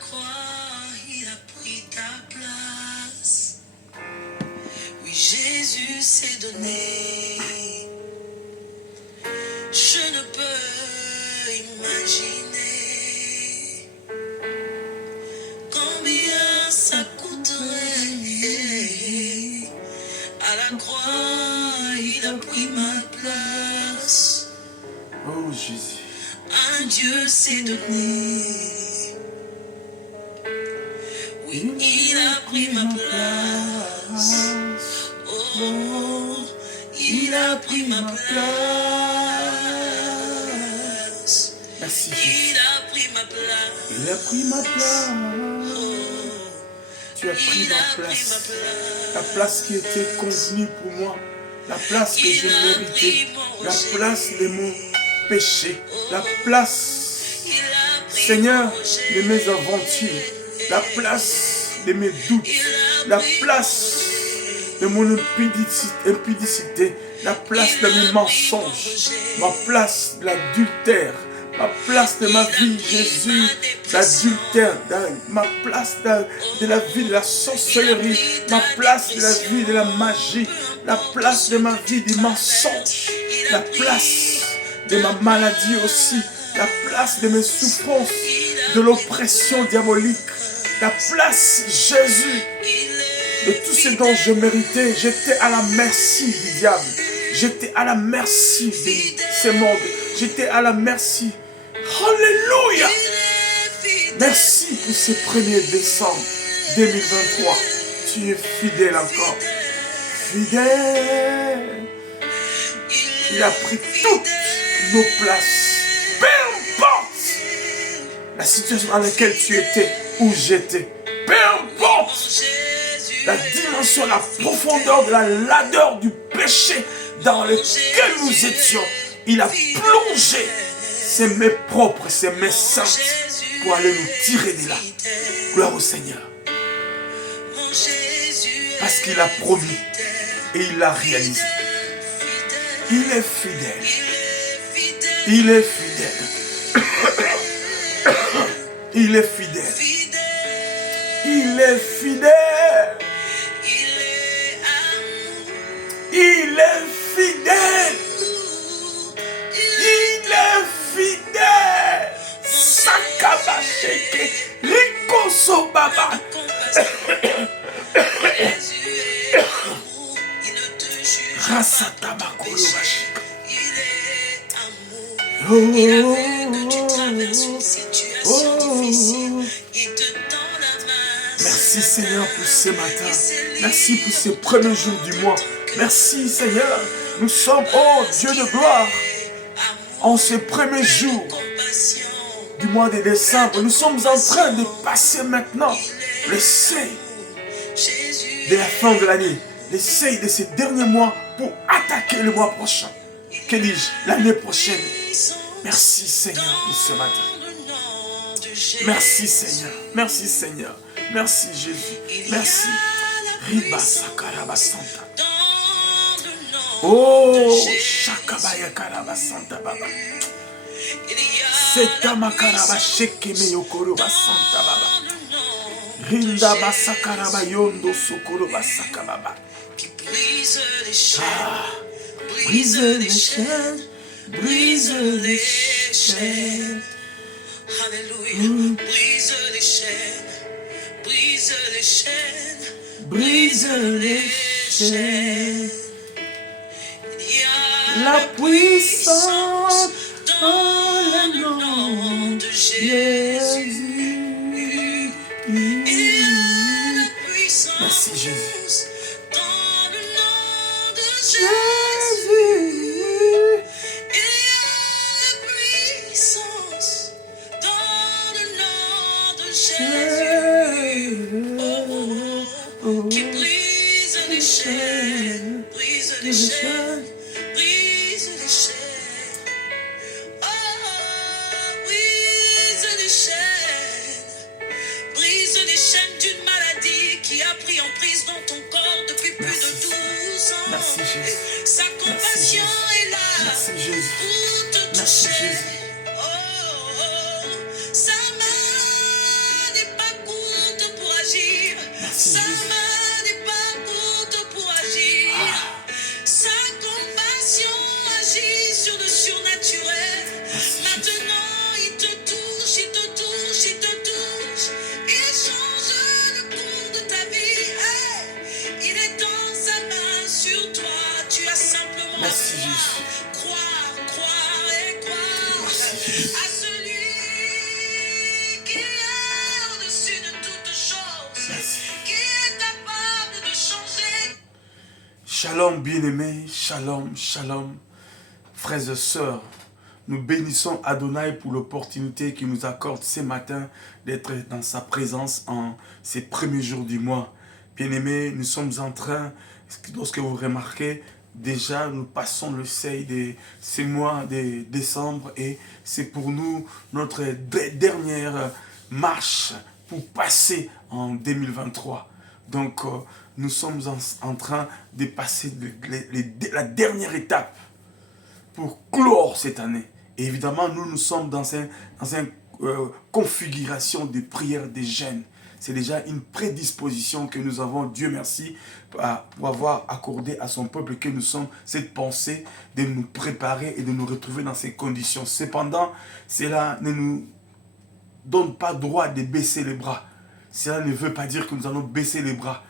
croix, il a pris ta place. Oui, Jésus s'est donné. Je ne peux imaginer combien ça coûterait. À la croix, il a pris ma place. Oh Jésus. Un Dieu s'est donné. Oui, il a pris ma place. Oh, il a pris ma place. Merci Jésus. Il a pris ma place. Il a pris ma place. Oh, Tu as pris il a ma pris place. ma place. La place qui était convenue pour moi. La place que je méritais. La place de mon péché. La place, Seigneur, de mes aventures. La place de mes doutes. La place de mon impudicité. La place de mes mensonges. Ma place de l'adultère. Ma place de ma vie, Jésus, d'adultère, ma place de la vie de la sorcellerie, ma place de la vie de la magie, la place de ma vie du mensonge, la place de ma maladie aussi, la place de mes souffrances, de l'oppression diabolique, la place, Jésus, de tout ce dont je méritais. J'étais à la merci du diable, j'étais à la merci de ce monde, j'étais à la merci. Alléluia. Merci pour ce 1er décembre 2023. Tu es fidèle encore. Fidèle. Il a pris toutes nos places. Peu importe la situation dans laquelle tu étais ou j'étais. Peu importe la dimension, la profondeur de la ladeur du péché dans lequel nous étions. Il a plongé ses mains propres, ses mains saintes pour aller nous tirer de là. Gloire au Seigneur. Parce qu'il a promis et il l'a réalisé. Il est fidèle. Il est fidèle. Il est fidèle. Il est fidèle. Il est fidèle. Il est fidèle. Sakabasheke. Rikoso baba. Rasatamakolo bashika. Merci Seigneur pour ce matin. Merci pour ce premier jour du mois. Merci Seigneur. Nous sommes, oh Dieu de gloire, en ce premier jour du mois de décembre. Nous sommes en train de passer maintenant le seuil de la fin de l'année. Le seuil de ces derniers mois pour attaquer le mois prochain. Que dis-je? L'année prochaine. Merci Seigneur pour ce matin. Merci Seigneur. Merci Seigneur. Merci Jésus. Merci. Riba Sakaraba Santa. Oh, Shakabaya Karaba Santa Baba. Setama Karaba Shekeme Yokoroba Santa Baba. Rinda Masakaraba Yondo Sokoroba Sakababa. Brise les chaînes. Brise les chaînes. Alléluia. Brise les chaînes. Brise les chaînes. Brise les chaînes. La puissance dans le nom de Jésus. Merci Jésus. Dans le nom de Jésus. Il y a la puissance dans le nom de Jésus. Qui brise les chaînes, brise les chaînes, brise les chaînes. Oh, brise les chaînes d'une maladie qui a pris en prise dans ton corps depuis plus de 12 ans. Merci Jésus. Sa compassion est là. Merci Jésus. Pour te Merci toucher. Jésus. Oh, sa main n'est Merci Jésus. Croire et croire Merci Jésus. à celui qui est au-dessus de toutes choses, Merci. qui est capable de changer. Shalom bien-aimés, shalom, shalom. Frères et sœurs, nous bénissons Adonai pour l'opportunité qu'il nous accorde ce matin d'être dans sa présence en ces premiers jours du mois. Bien-aimés, nous sommes en train, lorsque vous remarquez, déjà nous passons le seuil de ce mois de décembre et c'est pour nous notre dernière marche pour passer en 2023. Donc nous sommes en train de passer la dernière étape pour clore cette année. Et évidemment, nous sommes dans une configuration de prière des jeûnes. C'est déjà une prédisposition que nous avons, Dieu merci, pour avoir accordé à son peuple que nous sommes, cette pensée de nous préparer et de nous retrouver dans ces conditions. Cependant, cela ne nous donne pas droit de baisser les bras. Cela ne veut pas dire que nous allons baisser les bras.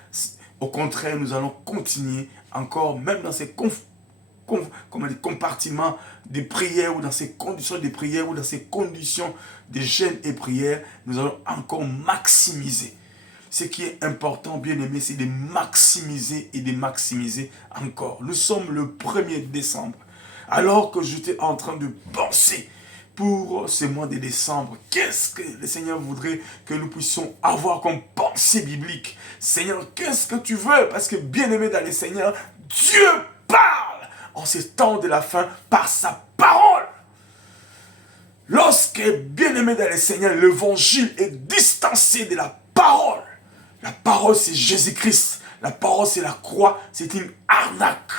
Au contraire, nous allons continuer encore, même dans ces compartiments de prière ou dans ces conditions de prière ou dans ces conditions de jeûne et prière, nous allons encore maximiser. Ce qui est important, bien aimé, c'est de maximiser et de maximiser encore. Nous sommes le 1er décembre. Alors que j'étais en train de penser pour ce mois de décembre, qu'est-ce que le Seigneur voudrait que nous puissions avoir comme pensée biblique? Seigneur, qu'est-ce que tu veux? Parce que bien aimé dans le Seigneur, Dieu parle en ces temps de la fin par sa parole. Lorsque, bien aimé dans le Seigneur, l'évangile est distancé de la parole. La parole, c'est Jésus-Christ. La parole, c'est la croix. C'est une arnaque.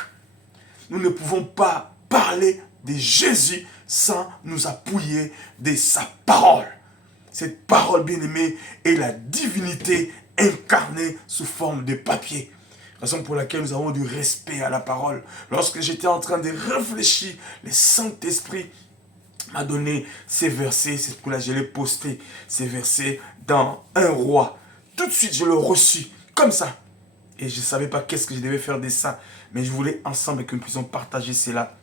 Nous ne pouvons pas parler de Jésus sans nous appuyer de sa parole. Cette parole, bien aimée, est la divinité incarnée sous forme de papier. Raison pour laquelle nous avons du respect à la parole. Lorsque j'étais en train de réfléchir, le Saint-Esprit m'a donné ces versets. C'est pour là que je l'ai posté, ces versets dans un roi. Tout de suite, je l'ai reçu comme ça. Et je ne savais pas qu'est-ce que je devais faire de ça. Mais je voulais ensemble que nous puissions partager cela.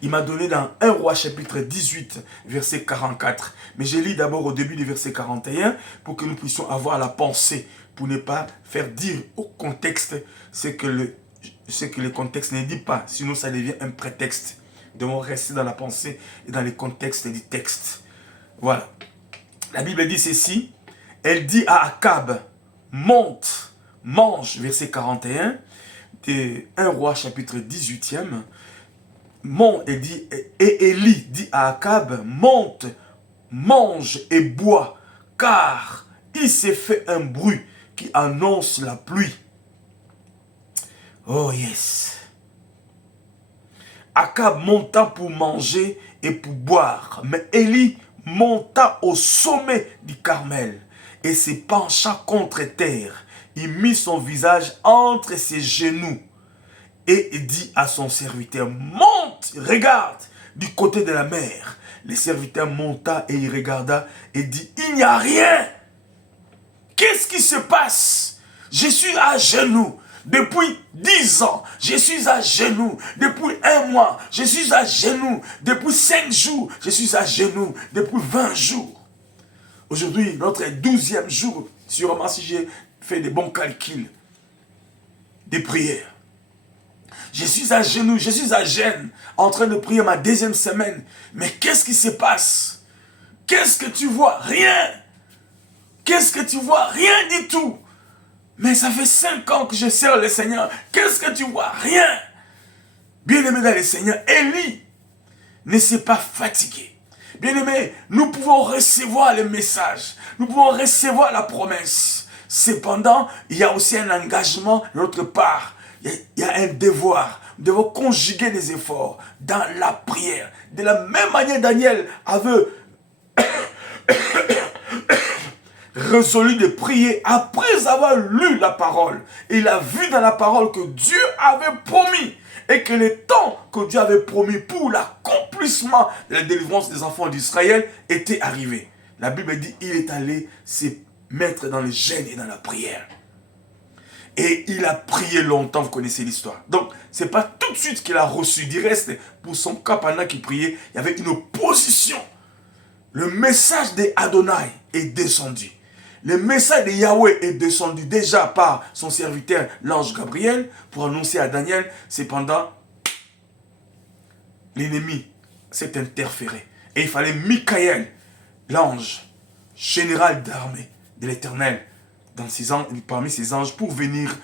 Il m'a donné dans 1 roi chapitre 18, verset 44. Mais je lis d'abord au début du verset 41 pour que nous puissions avoir la pensée, pour ne pas faire dire au contexte ce que le contexte ne dit pas. Sinon, ça devient un prétexte. Nous devons rester dans la pensée et dans le contexte du texte. Voilà. La Bible dit ceci. Elle dit à Akab, monte, mange, verset 41, de 1 roi chapitre 18e. Et Élie dit à Akab, monte, mange et bois, car il s'est fait un bruit qui annonce la pluie. Oh yes. Akab monta pour manger et pour boire, mais Élie monta au sommet du Carmel et se pencha contre terre. Il mit son visage entre ses genoux et dit à son serviteur, monte, regarde du côté de la mer. Le serviteur monta et il regarda et dit, il n'y a rien. Qu'est-ce qui se passe? Je suis à genoux depuis 10 ans. Je suis à genoux depuis 1 mois. Je suis à genoux depuis 5 jours. Je suis à genoux depuis 20 jours. Aujourd'hui, notre 12e jour, sûrement si j'ai fait des bons calculs, des prières. Je suis à genoux, je suis à Gênes, en train de prier ma 2e semaine. Mais qu'est-ce qui se passe? Qu'est-ce que tu vois? Rien. Qu'est-ce que tu vois? Rien du tout. Mais ça fait 5 ans que je sers le Seigneur. Qu'est-ce que tu vois? Rien. Bien-aimé dans le Seigneur, Élie ne s'est pas fatigué. Bien-aimé, nous pouvons recevoir le message. Nous pouvons recevoir la promesse. Cependant, il y a aussi un engagement de notre part. Il y a un devoir. Nous devons conjuguer des efforts dans la prière. De la même manière, Daniel avait résolu de prier après avoir lu la parole. Il a vu dans la parole que Dieu avait promis et que le temps que Dieu avait promis pour l'accomplissement de la délivrance des enfants d'Israël était arrivé. La Bible dit qu'il est allé se mettre dans le jeûne et dans la prière. Et il a prié longtemps, vous connaissez l'histoire. Donc, ce n'est pas tout de suite qu'il a reçu. Du reste, pour son cas, pendant qu'il priait, il y avait une opposition. Le message d'Adonai est descendu. Le message de Yahweh est descendu déjà par son serviteur, l'ange Gabriel, pour annoncer à Daniel. Cependant, l'ennemi s'est interféré. Et il fallait Michael, l'ange, général d'armée de l'Éternel, parmi ses anges, pour venir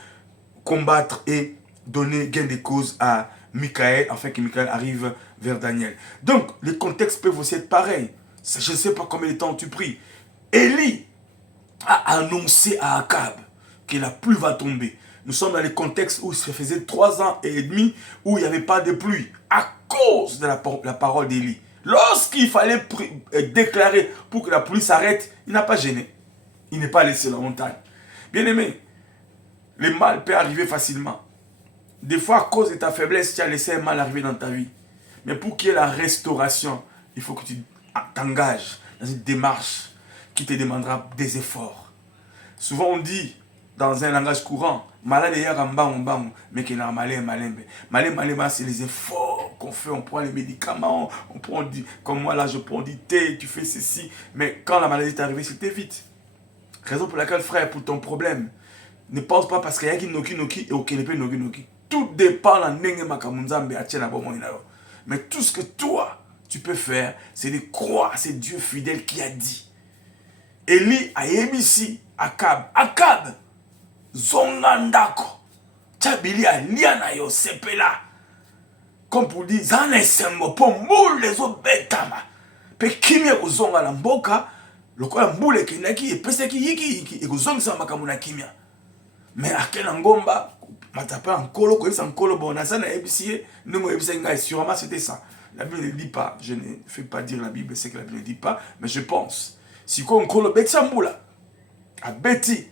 combattre et donner gain de cause à Michael, afin que Michael arrive vers Daniel. Donc, les contextes peuvent aussi être pareils. Je ne sais pas combien de temps tu pries. Élie a annoncé à Akab que la pluie va tomber. Nous sommes dans les contextes où ça faisait 3 ans et demi où il n'y avait pas de pluie à cause de la parole d'Élie. Lorsqu'il fallait déclarer pour que la pluie s'arrête, il n'a pas gêné. Il n'est pas allé sur la montagne. Bien aimé, le mal peut arriver facilement. Des fois, à cause de ta faiblesse, tu as laissé un mal arriver dans ta vie. Mais pour qu'il y ait la restauration, il faut que tu t'engages dans une démarche qui te demandera des efforts. Souvent on dit, dans un langage courant, malade mais qui n'a malin, c'est les efforts qu'on fait. On prend les médicaments, on prend comme moi là, je prends du thé, tu fais ceci. Mais quand la maladie est arrivée, c'était vite. Raison pour laquelle, frère, pour ton problème, ne pense pas parce qu'il y a qui noki et aucun ne peut noki. Tout dépend de la makamunzambe à tiena bomoinalo. Mais tout ce que toi, tu peux faire, c'est de croire, c'est Dieu fidèle qui a dit. Élie a émis Akab. Akab, zongandako. Tchabili a liana yo sepela. Comme pour dire, zane sembo, pour moule les autres betama. Pe kimi ya kuzonga la mboka, lokola mbule kinaki, et pese ki yiki, et kuzonga sa makamuna kimia. Mais akena ngomba, matapa en kolo, quoi en kolo, bon, nasana ebisiye, nous mo ebisiye ngai, sûrement c'était ça. La Bible ne dit pas, je ne fais pas dire la Bible, c'est que la Bible ne dit pas, mais je pense. Si on kolo betsamboula, a beti,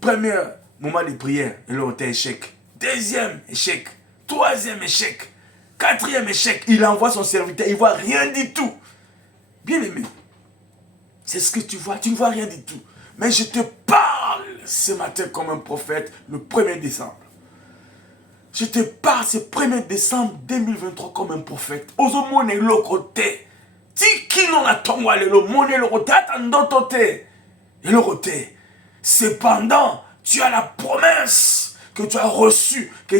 premier moment de prière, il a été échec. Deuxième échec. Troisième échec. Quatrième échec. Il envoie son serviteur, il ne voit rien du tout. Bien aimé, c'est ce que tu vois, tu ne vois rien du tout. Mais je te parle ce matin comme un prophète, le 1er décembre. Je te parle ce 1er décembre 2023 comme un prophète. Ozomone le côté. Tiki non a tongwa le mone le côté. Attends et le côté. Cependant, tu as la promesse que tu as reçue, que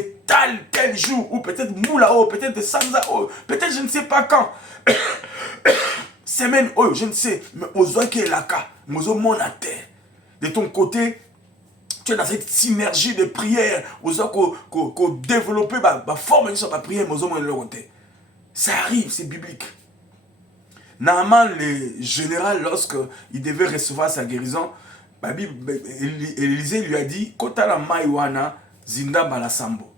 tel jour, ou peut-être moulao, peut-être samzao, peut-être je ne sais pas quand. Semaine, oh, je ne sais, mais aux qui est là, mon à terre. De ton côté, tu es dans cette synergie de prière, aux qu'on développe ma forme de ma prière, ça arrive, c'est biblique. Normalement, le général, lorsqu'il devait recevoir sa guérison, Élisée lui a dit, Kotala Maiwana, Zinda Balasambo.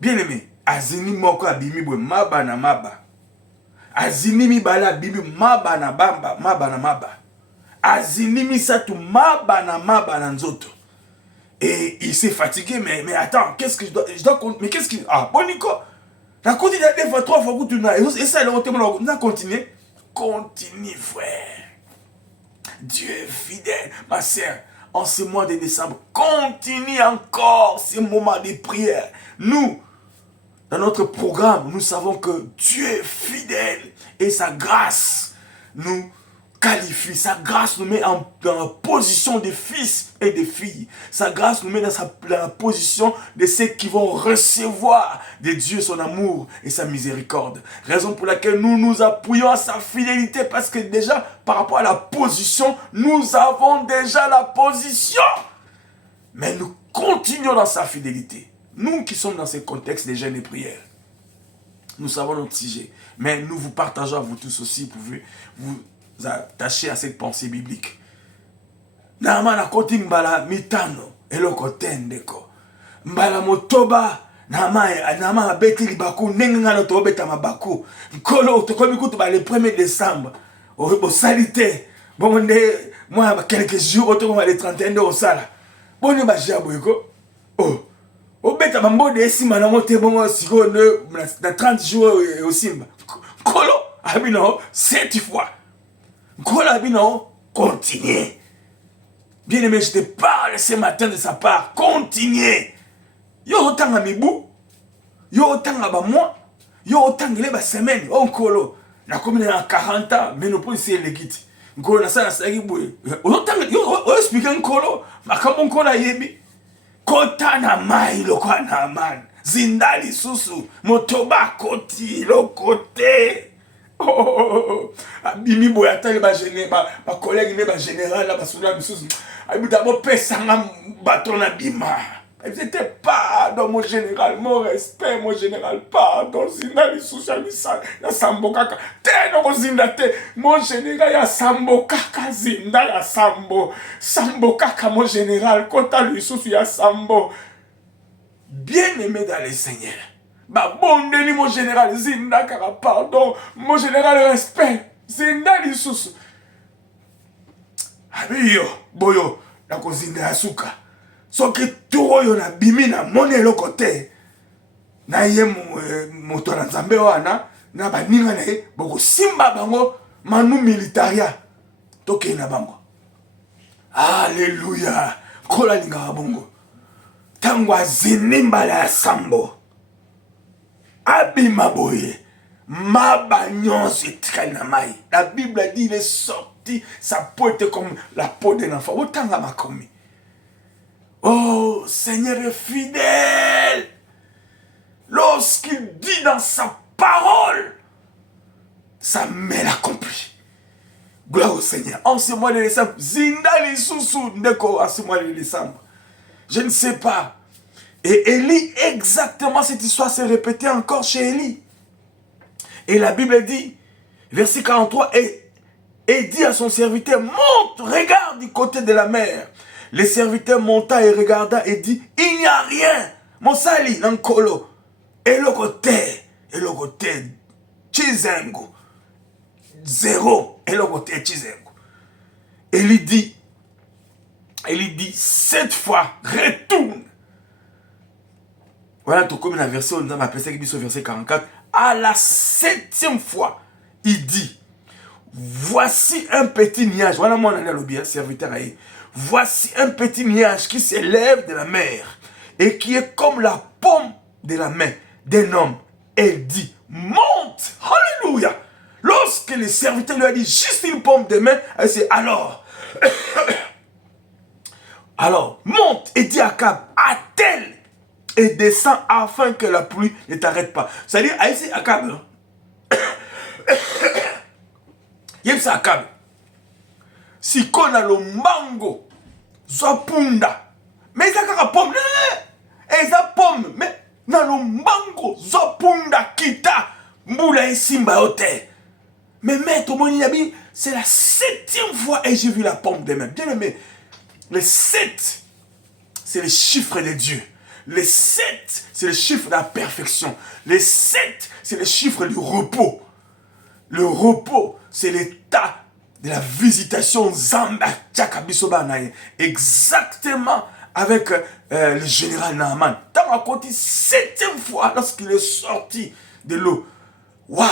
Bien aimé, Azini Moko Abimi Maba na Maba. Azini mi bala bibi Maba na Bamba, Maba na Maba. Azini mi satu Maba na Maba na Nzoto. Et il s'est fatigué, mais attends, qu'est-ce que je dois mais qu'est-ce qu'il... Ah, bon Nico, la continue des fois, 3 fois que tu n'as... Et ça, on a continué. Continue, frère. Dieu est fidèle, ma sœur. En ce mois de décembre, continue encore ces moments de prière. Nous, dans notre programme, nous savons que Dieu est fidèle et sa grâce nous qualifie. Sa grâce nous met dans la position de fils et de filles. Sa grâce nous met dans la position de ceux qui vont recevoir de Dieu son amour et sa miséricorde. Raison pour laquelle nous nous appuyons à sa fidélité, parce que déjà, par rapport à la position, nous avons déjà la position. Mais nous continuons dans sa fidélité. Nous qui sommes dans ce contexte de jeûne et prière, nous savons notre sujet. Mais nous vous partageons à vous tous aussi, vous pouvez vous attacher à cette pensée biblique. Nama na koti mbala mitano eloko tendeko. Mbala motoba nama beti libaku nenga no to beta mabaku. Nkolo to komi kutu ba le 1er décembre. Au salité. Bon moi quelques jours autour le 31 de osala. Bon ba jaboyko. Oh. Au beta mambo de sima na mote bon siko na 30 jours au simba. Nkolo abino 7 fois. Nkolo abino continue. Bien-aimé, je te parle ce matin de sa part. Continuez. Yo autant à mibou. Yo autant à moi. Yo autant à ba semaine. On colo. Na comme en 40 ans. Mais nous pouvons essayer les guides. Ngolo na sa sagi boy. Autant yo expliquer un colo. Makambo nkola yebi. Kota na mai lokwa na man. Zindali susu. Motoba koti lokote. Oh, bimi boya tali ba collègue ne ba général la ba souda bisusu. Abi d'abord pesanga baton na bima. C'était pardon mon général, mon respect mon général, pardon zindali susu ya sambo kaka. Te no zinda te mon général ya sambo kaka zinda ya sambo. Sambo kaka mon général kota lui susu ya sambo. Bien aimé dans le Seigneur. Bah bon deni mon général zinda kara pardon mon général respect zinda lisusu abiyo boyo na kozinda ya suka soki turo yo na bimi na mone eloko te na ye moto na nzambe wana na baninga na ye bokosimba bango manu militaria tokei na bango. Alléluia. Kola lingaka bongo tango azinimbala ya sambo abima boye maba nyonso etikali na mai. La Bible a dit il est sorti, sa peau était comme la peau d'un enfant. Autant à makomi. Oh, Seigneur est fidèle. Lorsqu'il dit dans sa parole, sa main l'accomplit. Gloire au Seigneur. En ce mois de décembre, zinda li susu ndeko en ce mois de décembre. Je ne sais pas. Et Élie, exactement cette histoire s'est répétée encore chez Élie. Et la Bible dit, verset 43, et dit à son serviteur, monte, regarde du côté de la mer. Le serviteur monta et regarda et dit, il n'y a rien. Mon sali, nankolo. Et le côté, chizengo. Zéro. Et le côté, chizengo. Élie dit, cette fois, retourne. Voilà, tout comme la version, on a appelé ça verset 44. À la 7e fois, il dit, voici un petit nuage. Voilà, moi, on a le bien, serviteur à lui. Voici un petit nuage qui s'élève de la mer et qui est comme la paume de la main d'un homme. Elle dit, monte. Alléluia. Lorsque le serviteur lui a dit juste une paume de main, elle dit, alors, monte et dis à Akab, attelle et descend afin que la pluie ne t'arrête pas. C'est-à-dire, ici, Akab, il y a ça Akab. Si on a le mango, zopunda, mais ça a pomme, et ça pomme, mais dans le mango, zopunda, kita, mboula et simba hotel. Mais maître, mon inabi, c'est la 7e fois et j'ai vu la pomme de main. Bien aimé, le 7, c'est le chiffre de Dieu. Le 7, c'est le chiffre de la perfection. Le 7, c'est le chiffre du repos. Le repos, c'est l'état de la visitation Zamba Tchakabisobanaye. Exactement avec le général Naaman. Tant à côté, 7e fois lorsqu'il est sorti de l'eau. Waouh!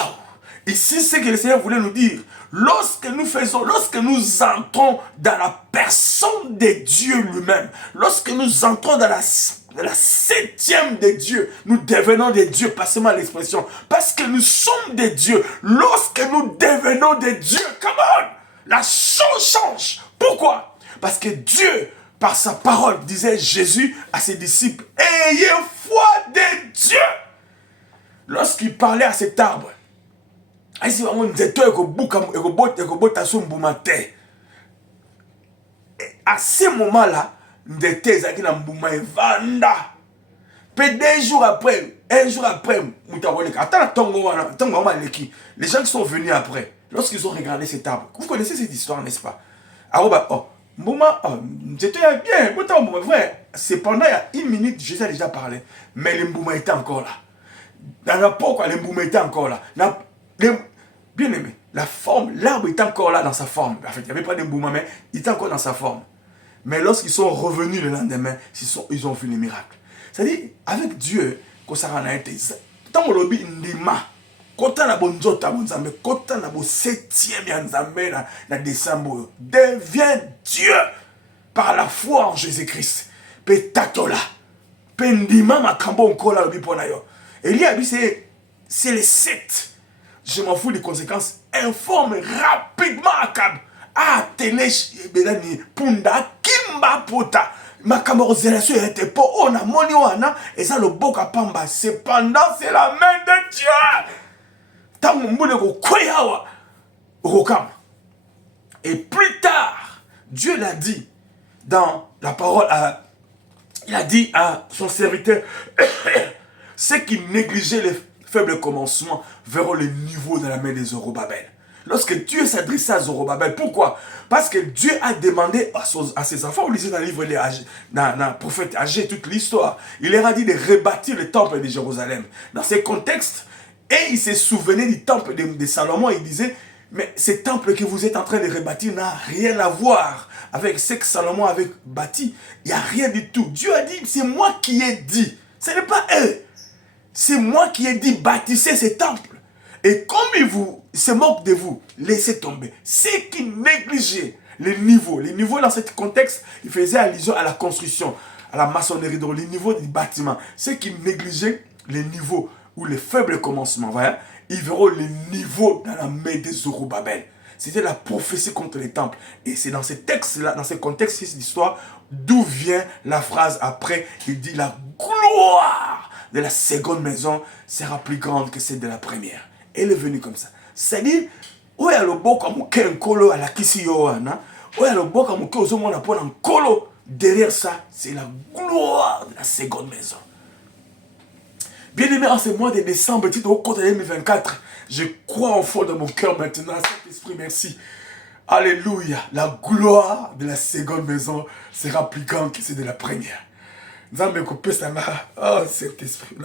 Ici, c'est ce que le Seigneur voulait nous dire. Lorsque nous entrons dans la personne de Dieu lui-même, lorsque nous entrons dans la 7e de Dieu, nous devenons des dieux, pas seulement l'expression, parce que nous sommes des dieux. Lorsque nous devenons des dieux, come on, la chose change. Pourquoi? Parce que Dieu, par sa parole, disait Jésus à ses disciples, ayez foi de Dieu. Lorsqu'il parlait à cet arbre, à ce moment-là, Ndete ezaki na mbuma evanda. Puis un jour après, les gens qui sont venus après, lorsqu'ils ont regardé cet arbre, vous connaissez cette histoire, n'est-ce pas? Mbuma, c'était bien, vrai. Cependant, il y a 1 minute, je sais déjà parlé, mais le mbuma était encore là. Dans la pourquoi le mbuma était encore là. Bien aimé, la forme, l'arbre était encore là dans sa forme. En fait, il n'y avait pas de mbuma, mais il était encore dans sa forme. Mais lorsqu'ils sont revenus le lendemain, ils ont vu les miracles. C'est-à-dire, avec Dieu, quand ça a été, tant qu'on dit ndima, quand on a bon jota bon zambe, quand on a bon 7e nzambe na décembre, devient Dieu. par la foi en Jésus-Christ. Petatola. Pendima makambo nkola lobi pona yo. Eliabi c'est les 7. Je m'en fous des conséquences. Informe rapidement Akab. Ah, télé, bedani, punda, kimba pota. Makambo zélasio était po on a moni wana et ça le boka pamba. Cependant, c'est la main de Dieu. Tant mbule ko koyawa. Rokam. Et plus tard, Dieu l'a dit dans la parole il a dit à son serviteur, ceux qui négligeaient les faibles commencements verront le niveau de la main des Zorobabel. Lorsque Dieu s'adressait à Zorobabel, pourquoi? Parce que Dieu a demandé à ses enfants, on lisait dans le livre dans le prophète Agé, toute l'histoire, il leur a dit de rebâtir le temple de Jérusalem. Dans ces contextes, et il se souvenait du temple de Salomon, il disait, mais ce temple que vous êtes en train de rebâtir n'a rien à voir avec ce que Salomon avait bâti. Il n'y a rien du tout. Dieu a dit, c'est moi qui ai dit. Ce n'est pas eux. C'est moi qui ai dit, bâtissez ce temple. Et comme ils se moquent de vous, laissez tomber. Ceux qui négligeaient les niveaux dans ce contexte, il faisait allusion à la construction, à la maçonnerie, donc les niveaux du bâtiment. Ceux qui négligeaient les niveaux ou les faibles commencements, voyez, ils verront les niveaux dans la main des Zorobabel. C'était la prophétie contre les temples. Et c'est dans ce texte-là, dans ce contexte, cette histoire, d'où vient la phrase après, il dit la gloire de la seconde maison sera plus grande que celle de la première. Elle est venue comme ça. C'est-à-dire, où est le beau comme un colo à la Kisiyoana, où est le beau comme un colo. Derrière ça, c'est la gloire de la seconde maison. Bien-aimé, en ce mois de décembre, au côté de 2024, je crois au fond de mon cœur maintenant, Saint-Esprit, merci. Alléluia, la gloire de la seconde maison sera plus grande que celle de la première. Oh, Saint-Esprit,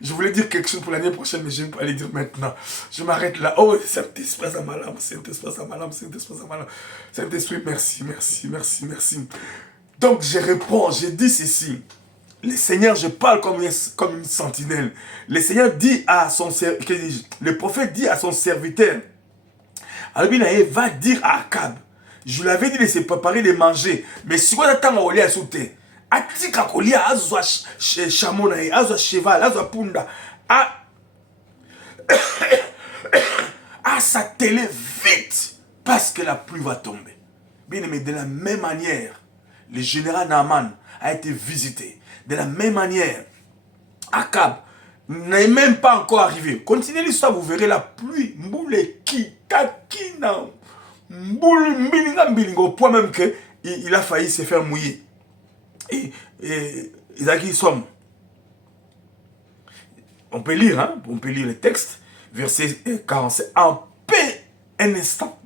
je voulais dire quelque chose pour l'année prochaine, mais je ne vais pas le dire maintenant. Je m'arrête là. Oh, Saint-Esprit, Saint-Esprit, merci, merci, merci, merci. Donc, je réponds, je dis ceci. Le Seigneur, je parle comme une sentinelle. Le Seigneur dit à son serviteur, le prophète dit à son serviteur, Albinae va dire à Akab, je lui avais dit de se préparer de manger, mais si on attend à aller à sauter, atika kolia azwa chamona, azwa cheval, azwa punda, à s'atteler vite, parce que la pluie va tomber. Bien aimé, de la même manière, le général Naaman a été visité. De la même manière, Akab n'est même pas encore arrivé. Continuez l'histoire, vous verrez la pluie. Mboule ki, kakina, mboule mbilinga mbilinga, au point même qu'il a failli se faire mouiller. Et Isaac somme. On peut lire, hein? On peut lire le texte, verset 47. En peu, un instant,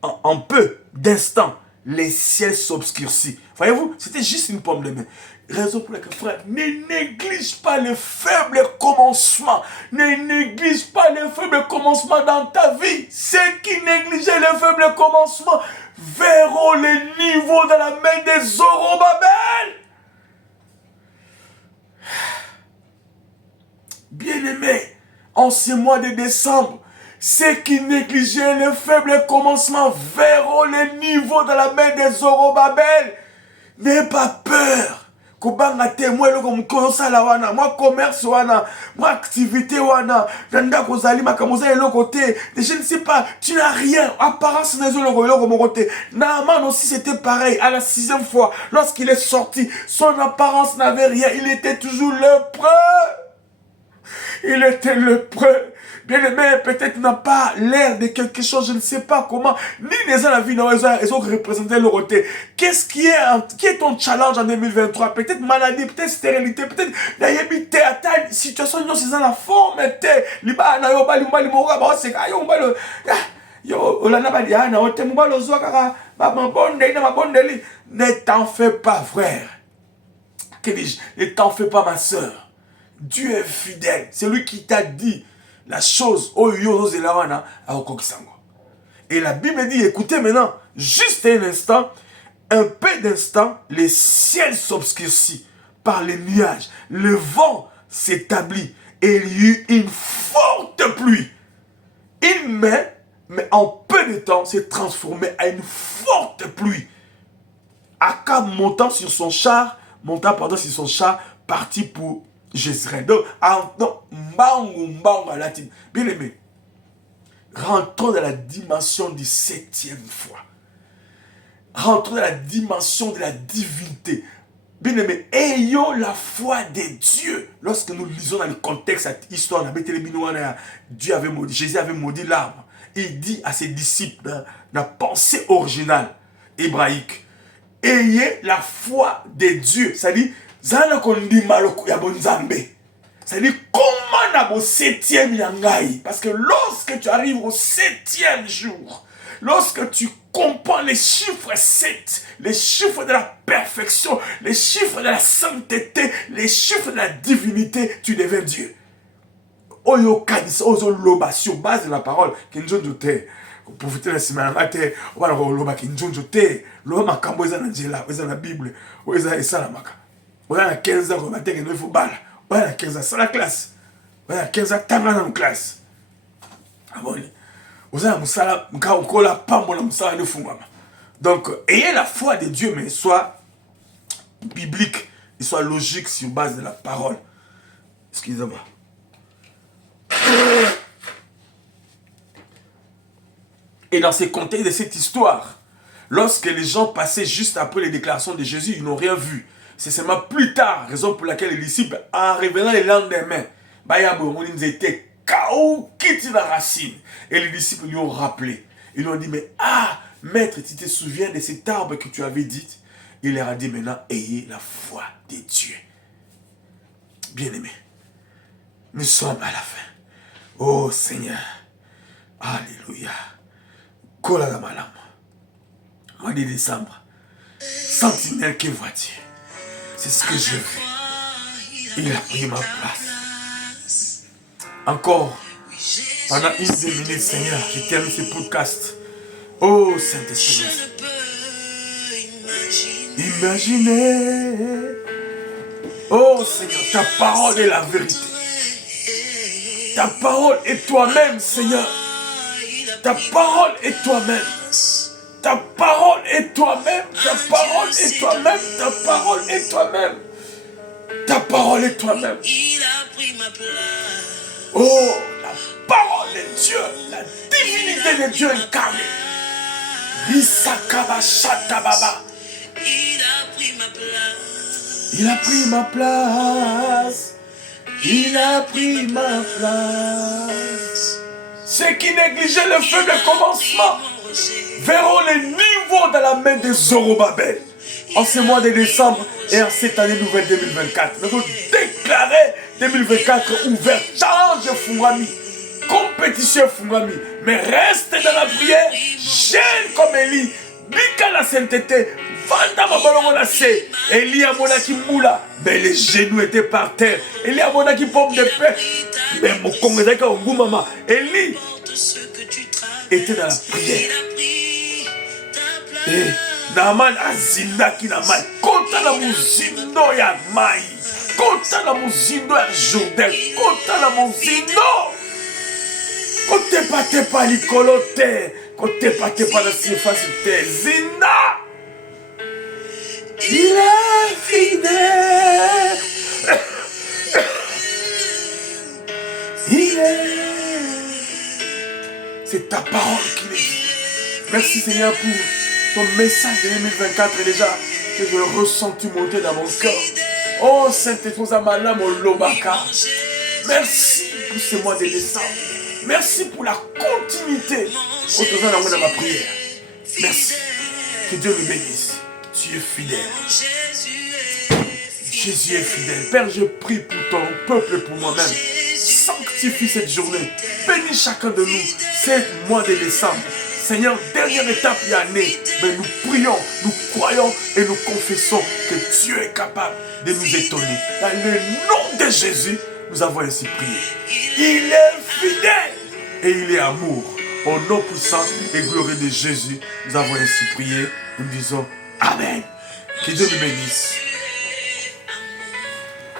en peu d'instants, les ciels s'obscurcissent. Voyez-vous, c'était juste une pomme de main. Raison pour laquelle, frère, ne néglige pas les faibles commencements. Ne néglige pas les faibles commencements dans ta vie. Ceux qui négligeaient les faibles commencements verront les niveaux dans la main des Zorobabel. Bien-aimés, en ce mois de décembre, ceux qui négligeaient les faibles commencements verront les niveaux dans la main des Zorobabel. N'aie pas peur. Kubanga te moi loko mukosala wana, moi commerce wana, moi activité wana, nanda kozali makamoza eloko te. Je ne sais pas, tu n'as rien. Apparence n'est loko mon côté. Naaman aussi c'était pareil. À la 6e fois, lorsqu'il est sorti, son apparence n'avait rien. Il était toujours lépreux. Il était lépreux. Bien-aimé, peut-être n'a pas l'air de quelque chose, je ne sais pas comment. Ni les gens la vie, ils ont représenté leur côté. Qu'est-ce qui est ton challenge en 2023? Peut-être maladie, peut-être stérilité, peut-être ta situation, c'est dans la forme. Ne t'en fais pas, frère. Que dis-je? Ne t'en fais pas, ma soeur. Dieu est fidèle. C'est lui qui t'a dit la chose. Et la Bible dit, écoutez maintenant, juste un instant, un peu d'instant, les ciels s'obscurcissent par les nuages. Le vent s'établit et il y eut une forte pluie. Il mais en peu de temps, s'est transformé à une forte pluie. Akab montant sur son char, parti pour Jezreel. Donc, bien aimé, rentrons dans la dimension du 7e foi. Rentrons dans la dimension de la divinité. Bien aimé, ayons la foi des dieux. Lorsque nous lisons dans le contexte cette histoire, Dieu avait maudit, Jésus avait maudit l'arbre. Il dit à ses disciples, la pensée originale hébraïque, ayez la foi des dieux. C'est-à-dire, c'est-à-dire, comment na bo 7e yangai? Parce que lorsque tu arrives au 7e jour, lorsque tu comprends les chiffres 7, les chiffres de la perfection, les chiffres de la sainteté, les chiffres de la divinité, tu deviens Dieu. Oyo kadisa ozo loba sur base de la parole kinjonjo te. Profiter de la semaine te, wala loba kinjonjo te. Loba makambo eza na njela, eza na Bible, eza esala maka. Oza na 15 ans ko bateke no fubala. Oza na 15 ans sala classe. Oza na 15 ans tanga na classe. Aboni. Oza na musala mka okola pambo na musala ne fungama. Donc ayez la foi de Dieu mais soit biblique, et soit logique sur base de la parole. Excusez-moi. Et dans ces contextes de cette histoire, lorsque les gens passaient juste après les déclarations de Jésus, ils n'ont rien vu. C'est seulement plus tard, raison pour laquelle les disciples, en revenant le lendemain, ils étaient KO, quittés la racine. Et les disciples lui ont rappelé. Ils lui ont dit, mais maître, tu te souviens de cet arbre que tu avais dit? Il leur a dit, maintenant, ayez la foi de Dieu. Bien-aimés, nous sommes à la fin. Oh Seigneur, alléluia. Kola la malam. Mois de décembre. Sentinelle, que vois-tu? C'est ce que je veux. Il a pris ma place. Encore, pendant une minute, Seigneur, je termine ce podcast. Oh Saint-Esprit. Imaginez. Oh Seigneur, ta parole est la vérité. Ta parole est toi-même, Seigneur. Ta parole est toi-même. Ta parole est toi-même. Ta parole est toi-même. Ta parole est toi-même. Ta parole est toi-même. Oh, la parole de Dieu. La divinité de Dieu incarnée. Risakaba Shatababa. Il a pris ma place. Il a pris ma place. Ceux qui négligeaient le feu de commencement verront les niveaux dans la main de Zorobabel. En ce mois de décembre et en cette année nouvelle 2024, nous allons déclarer 2024 ouvert. Change Fungami, compétition Fungami, mais reste dans la prière, gêne comme Élie, bika la sainteté, vanda mabalongo la se. Élie a monaki moula, mais les genoux étaient par terre. Élie a monaki pomme de pain, mais mon congrégateur au bout maman. Élie était dans la prière. Et Naaman azindaki na mai. Kota na muzindo ya mai. Kota na muzindo ya Jourdain. Kota na muzindo. Kote pate pa likolo te. Kote pate pa la surface te. Zinda. Il est fidèle. Il est. C'est ta parole qu'il est. Merci Seigneur pour ton message de 2024 déjà que je ressens monter dans mon cœur. Oh Saint-Esprit, merci pour ce mois de décembre. Merci pour la continuité autour de ma prière. Merci. Que Dieu me bénisse. Tu es fidèle. Jésus est fidèle. Père, je prie pour ton peuple et pour moi-même. Sanctifie cette journée. Bénis chacun de nous, ce mois de décembre. Seigneur, dernière étape de l'année, mais nous prions, nous croyons et nous confessons que Dieu est capable de nous étonner. Dans le nom de Jésus, nous avons ainsi prié. Il est fidèle et il est amour. Au nom puissant et glorieux de Jésus, nous avons ainsi prié. Nous disons Amen. Que Dieu nous bénisse.